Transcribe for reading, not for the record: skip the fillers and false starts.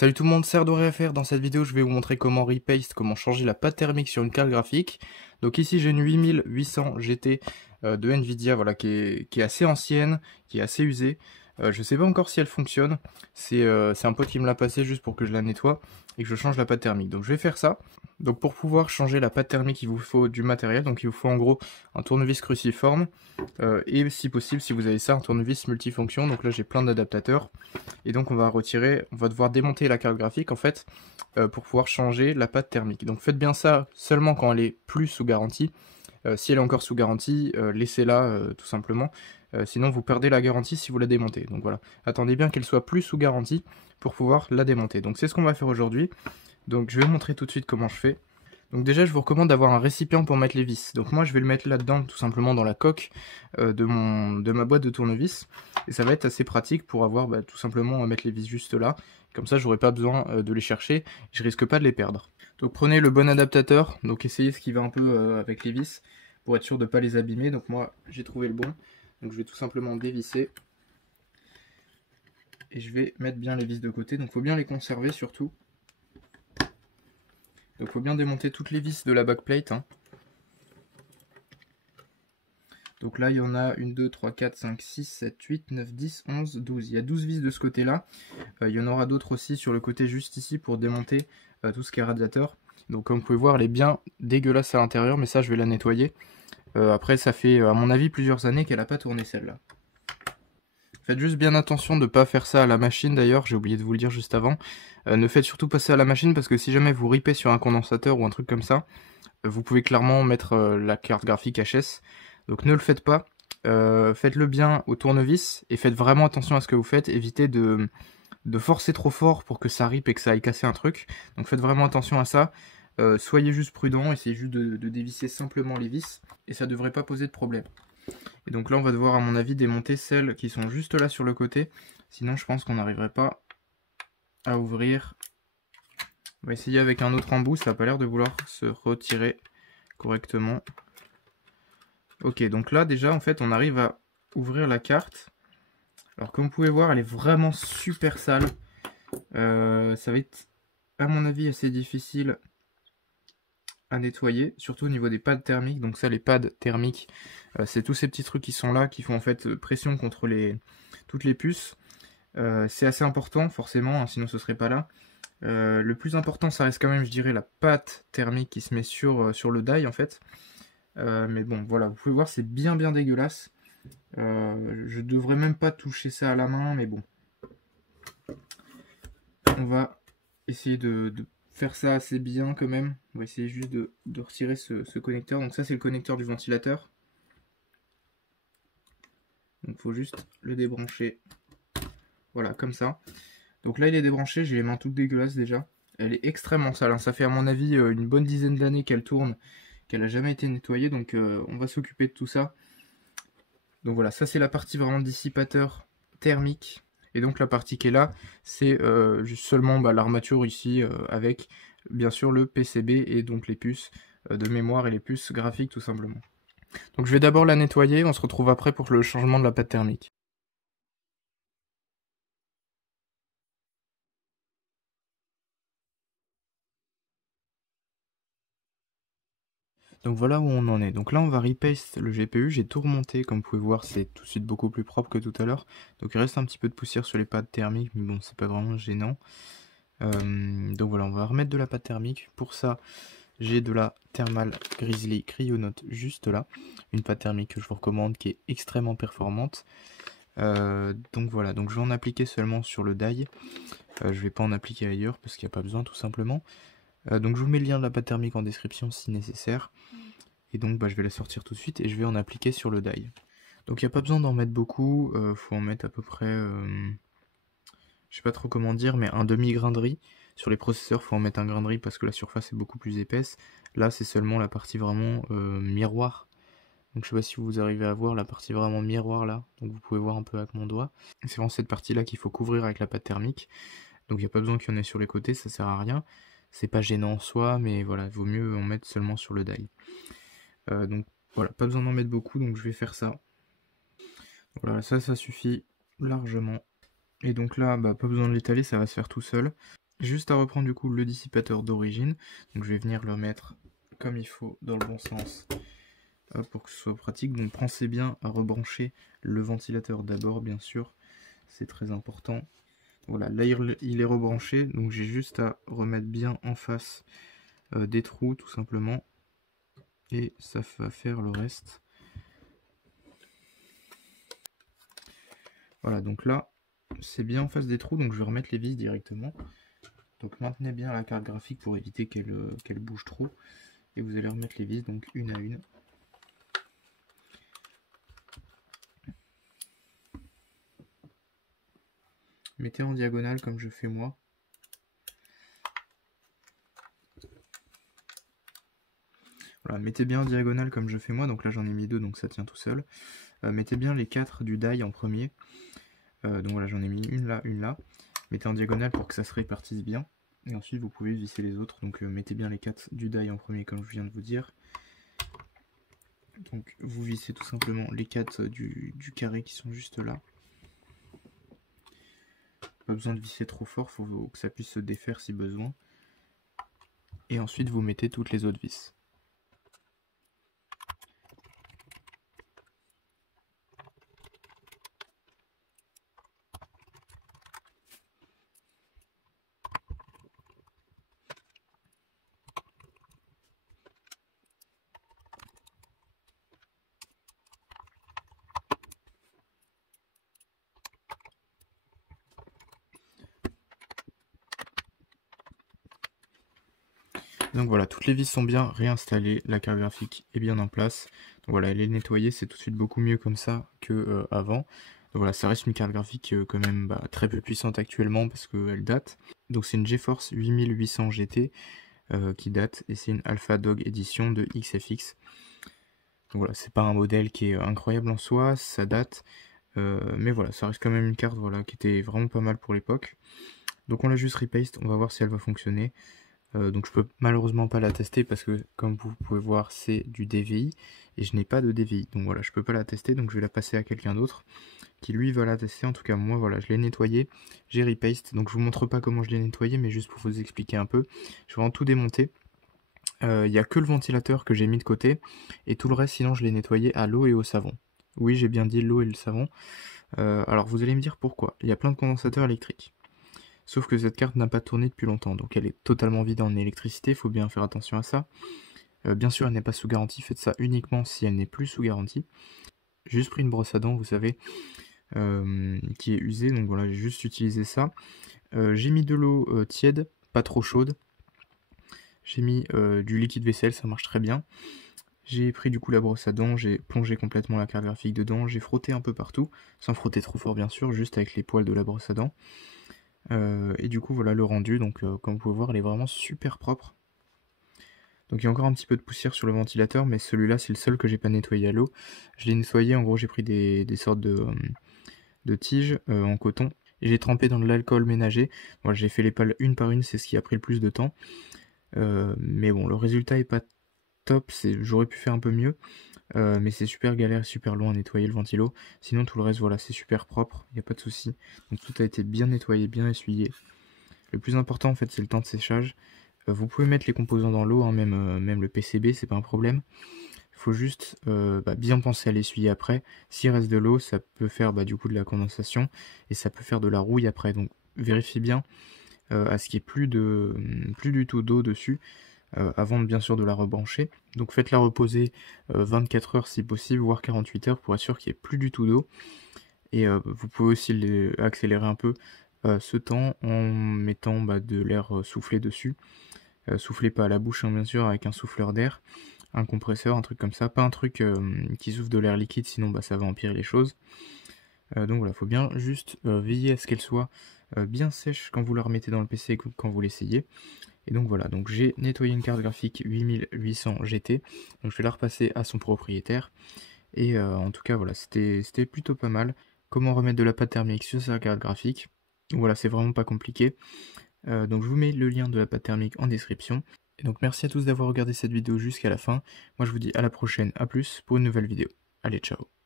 Salut tout le monde, c'est Ardoré.fr. Dans cette vidéo, je vais vous montrer comment repaste, comment changer la pâte thermique sur une carte graphique. Donc ici, j'ai une 8800 GT de Nvidia, voilà, qui est assez ancienne, qui est assez usée. Je sais pas encore si elle fonctionne. C'est un pote qui me l'a passé juste pour que je la nettoie et que je change la pâte thermique. Donc je vais faire ça. Donc pour pouvoir changer la pâte thermique, il vous faut du matériel. Donc il vous faut en gros un tournevis cruciforme et si possible, si vous avez ça, un tournevis multifonction. Donc là, j'ai plein d'adaptateurs. Et donc on va devoir démonter la carte graphique en fait pour pouvoir changer la pâte thermique. Donc faites bien ça seulement quand elle est plus sous garantie. Si elle est encore sous garantie, laissez-la tout simplement. Sinon vous perdez la garantie si vous la démontez. Donc voilà, attendez bien qu'elle soit plus sous garantie pour pouvoir la démonter. Donc c'est ce qu'on va faire aujourd'hui. Donc je vais vous montrer tout de suite comment je fais. Donc déjà, je vous recommande d'avoir un récipient pour mettre les vis. Donc moi, je vais le mettre là-dedans, tout simplement dans la coque de ma boîte de tournevis. Et ça va être assez pratique pour avoir tout simplement à mettre les vis juste là. Comme ça, j'aurai pas besoin de les chercher. Je risque pas de les perdre. Donc prenez le bon adaptateur. Donc essayez ce qui va un peu avec les vis pour être sûr de ne pas les abîmer. Donc moi, j'ai trouvé le bon. Donc je vais tout simplement dévisser. Et je vais mettre bien les vis de côté. Donc il faut bien les conserver surtout. Donc il faut bien démonter toutes les vis de la backplate. Donc là, il y en a 1, 2, 3, 4, 5, 6, 7, 8, 9, 10, 11, 12. Il y a 12 vis de ce côté-là. Il y en aura d'autres aussi sur le côté juste ici pour démonter tout ce qui est radiateur. Donc comme vous pouvez voir, elle est bien dégueulasse à l'intérieur, mais ça, je vais la nettoyer. Après, ça fait, à mon avis, plusieurs années qu'elle n'a pas tourné celle-là. Faites juste bien attention de ne pas faire ça à la machine d'ailleurs, j'ai oublié de vous le dire juste avant. Ne faites surtout pas ça à la machine parce que si jamais vous ripez sur un condensateur ou un truc comme ça, vous pouvez clairement mettre la carte graphique HS. Donc ne le faites pas. Faites-le bien au tournevis et faites vraiment attention à ce que vous faites. Évitez de forcer trop fort pour que ça ripe et que ça aille casser un truc. Donc faites vraiment attention à ça. Soyez juste prudent, essayez juste de dévisser simplement les vis et ça devrait pas poser de problème. Et donc là on va devoir à mon avis démonter celles qui sont juste là sur le côté. Sinon je pense qu'on n'arriverait pas à ouvrir. On va essayer avec un autre embout, ça n'a pas l'air de vouloir se retirer correctement. Ok, donc là déjà en fait on arrive à ouvrir la carte. Alors comme vous pouvez voir, elle est vraiment super sale. Ça va être à mon avis assez difficile à nettoyer, surtout au niveau des pads thermiques. Donc ça, les pads thermiques, c'est tous ces petits trucs qui sont là, qui font en fait pression contre toutes les puces. C'est assez important forcément, hein, sinon ce serait pas là. Le plus important, ça reste quand même, je dirais, la pâte thermique qui se met sur le die en fait. Mais bon, voilà, vous pouvez voir, c'est bien dégueulasse. Je devrais même pas toucher ça à la main, mais bon. On va essayer de faire ça assez bien quand même. On va essayer juste de retirer ce connecteur. Donc ça, c'est le connecteur du ventilateur. Donc il faut juste le débrancher. Voilà, comme ça. Donc là, il est débranché. J'ai les mains toutes dégueulasses déjà. Elle est extrêmement sale, hein. Ça fait à mon avis une bonne dizaine d'années qu'elle tourne, qu'elle n'a jamais été nettoyée. Donc on va s'occuper de tout ça. Donc voilà, ça c'est la partie vraiment dissipateur thermique. Et donc la partie qui est là, c'est juste seulement l'armature ici avec bien sûr le PCB et donc les puces de mémoire et les puces graphiques tout simplement. Donc je vais d'abord la nettoyer, on se retrouve après pour le changement de la pâte thermique. Donc voilà où on en est. Donc là on va repaste le GPU, j'ai tout remonté, comme vous pouvez voir c'est tout de suite beaucoup plus propre que tout à l'heure. Donc il reste un petit peu de poussière sur les pads thermiques, mais bon c'est pas vraiment gênant. Donc voilà, on va remettre de la pâte thermique. Pour ça, j'ai de la Thermal Grizzly Cryonaut juste là. Une pâte thermique que je vous recommande qui est extrêmement performante. Donc voilà, donc je vais en appliquer seulement sur le die. Je vais pas en appliquer ailleurs parce qu'il n'y a pas besoin tout simplement. Donc je vous mets le lien de la pâte thermique en description si nécessaire. Et donc je vais la sortir tout de suite et je vais en appliquer sur le die. Donc il n'y a pas besoin d'en mettre beaucoup. Faut en mettre à peu près... je sais pas trop comment dire, mais un demi-grain de riz. Sur les processeurs, il faut en mettre un grain de riz parce que la surface est beaucoup plus épaisse. Là, c'est seulement la partie vraiment miroir. Donc je sais pas si vous arrivez à voir la partie vraiment miroir là. Donc vous pouvez voir un peu avec mon doigt. C'est vraiment cette partie-là qu'il faut couvrir avec la pâte thermique. Donc il n'y a pas besoin qu'il y en ait sur les côtés, ça sert à rien. C'est pas gênant en soi, mais voilà, il vaut mieux en mettre seulement sur le die. Donc voilà, pas besoin d'en mettre beaucoup, donc je vais faire ça. Voilà, ça suffit largement. Et donc là, pas besoin de l'étaler, ça va se faire tout seul. Juste à reprendre du coup le dissipateur d'origine. Donc je vais venir le mettre comme il faut dans le bon sens. Hop, pour que ce soit pratique. Donc pensez bien à rebrancher le ventilateur d'abord, bien sûr. C'est très important. Voilà, là il est rebranché. Donc j'ai juste à remettre bien en face des trous tout simplement. Et ça va faire le reste. Voilà, donc là, c'est bien en face des trous. Donc je vais remettre les vis directement. Donc maintenez bien la carte graphique pour éviter qu'elle bouge trop. Et vous allez remettre les vis donc une à une. Mettez en diagonale comme je fais moi. Voilà, mettez bien en diagonale comme je fais moi. Donc là j'en ai mis 2 donc ça tient tout seul. Mettez bien les 4 du die en premier. Donc voilà, j'en ai mis une là. Mettez en diagonale pour que ça se répartisse bien. Et ensuite vous pouvez visser les autres. Donc mettez bien les 4 du die en premier comme je viens de vous dire. Donc vous vissez tout simplement les 4 du carré qui sont juste là. Pas besoin de visser trop fort, il faut que ça puisse se défaire si besoin. Et ensuite vous mettez toutes les autres vis. Donc voilà, toutes les vis sont bien réinstallées, la carte graphique est bien en place. Donc voilà, elle est nettoyée, c'est tout de suite beaucoup mieux comme ça que avant. Donc voilà, ça reste une carte graphique quand même très peu puissante actuellement parce qu'elle date. Donc c'est une GeForce 8800 GT qui date et c'est une Alpha Dog Edition de XFX. Donc voilà, c'est pas un modèle qui est incroyable en soi, ça date. Mais voilà, ça reste quand même une carte voilà, qui était vraiment pas mal pour l'époque. Donc on l'a juste repaste, on va voir si elle va fonctionner. Donc je peux malheureusement pas la tester parce que comme vous pouvez voir c'est du DVI et je n'ai pas de DVI, donc voilà je peux pas la tester, donc je vais la passer à quelqu'un d'autre qui lui va la tester. En tout cas moi voilà je l'ai nettoyé, j'ai repaste, donc je vous montre pas comment je l'ai nettoyé mais juste pour vous expliquer un peu. Je vais vraiment tout démonter, il n'y a que le ventilateur que j'ai mis de côté et tout le reste sinon je l'ai nettoyé à l'eau et au savon. Oui j'ai bien dit l'eau et le savon. Alors vous allez me dire pourquoi, il y a plein de condensateurs électriques. Sauf que cette carte n'a pas tourné depuis longtemps, donc elle est totalement vide en électricité, il faut bien faire attention à ça. Bien sûr, elle n'est pas sous garantie, faites ça uniquement si elle n'est plus sous garantie. J'ai juste pris une brosse à dents, vous savez, qui est usée, donc voilà, j'ai juste utilisé ça. J'ai mis de l'eau tiède, pas trop chaude. J'ai mis du liquide vaisselle, ça marche très bien. J'ai pris du coup la brosse à dents, j'ai plongé complètement la carte graphique dedans, j'ai frotté un peu partout, sans frotter trop fort bien sûr, juste avec les poils de la brosse à dents. Et du coup voilà le rendu, donc comme vous pouvez voir elle est vraiment super propre. Donc il y a encore un petit peu de poussière sur le ventilateur, mais celui-là c'est le seul que j'ai pas nettoyé à l'eau. Je l'ai nettoyé, en gros j'ai pris des sortes de tiges en coton, et j'ai trempé dans de l'alcool ménager. Voilà, j'ai fait les pales une par une, c'est ce qui a pris le plus de temps. Mais bon, le résultat est pas top, j'aurais pu faire un peu mieux. Mais c'est super galère, super long à nettoyer le ventilo. Sinon tout le reste voilà c'est super propre, il n'y a pas de souci. Donc tout a été bien nettoyé, bien essuyé. Le plus important en fait c'est le temps de séchage. Vous pouvez mettre les composants dans l'eau, hein, même le PCB c'est pas un problème. Il faut juste bien penser à l'essuyer après. S'il reste de l'eau ça peut faire du coup de la condensation et ça peut faire de la rouille après. Donc vérifiez bien à ce qu'il n'y ait plus du tout d'eau dessus. Avant bien sûr de la rebrancher. Donc faites-la reposer 24 heures si possible, voire 48 heures pour être sûr qu'il n'y ait plus du tout d'eau. Et vous pouvez aussi accélérer un peu ce temps en mettant de l'air soufflé dessus. Soufflez pas à la bouche hein, bien sûr, avec un souffleur d'air, un compresseur, un truc comme ça. Pas un truc qui souffle de l'air liquide, sinon ça va empirer les choses. Donc voilà, faut bien juste veiller à ce qu'elle soit bien sèche quand vous la remettez dans le PC et quand vous l'essayez. Et donc voilà, donc j'ai nettoyé une carte graphique 8800 GT, donc je vais la repasser à son propriétaire. Et en tout cas voilà, c'était plutôt pas mal. Comment remettre de la pâte thermique sur sa carte graphique. Voilà, c'est vraiment pas compliqué. Donc je vous mets le lien de la pâte thermique en description. Et donc merci à tous d'avoir regardé cette vidéo jusqu'à la fin. Moi je vous dis à la prochaine, à plus pour une nouvelle vidéo. Allez, ciao.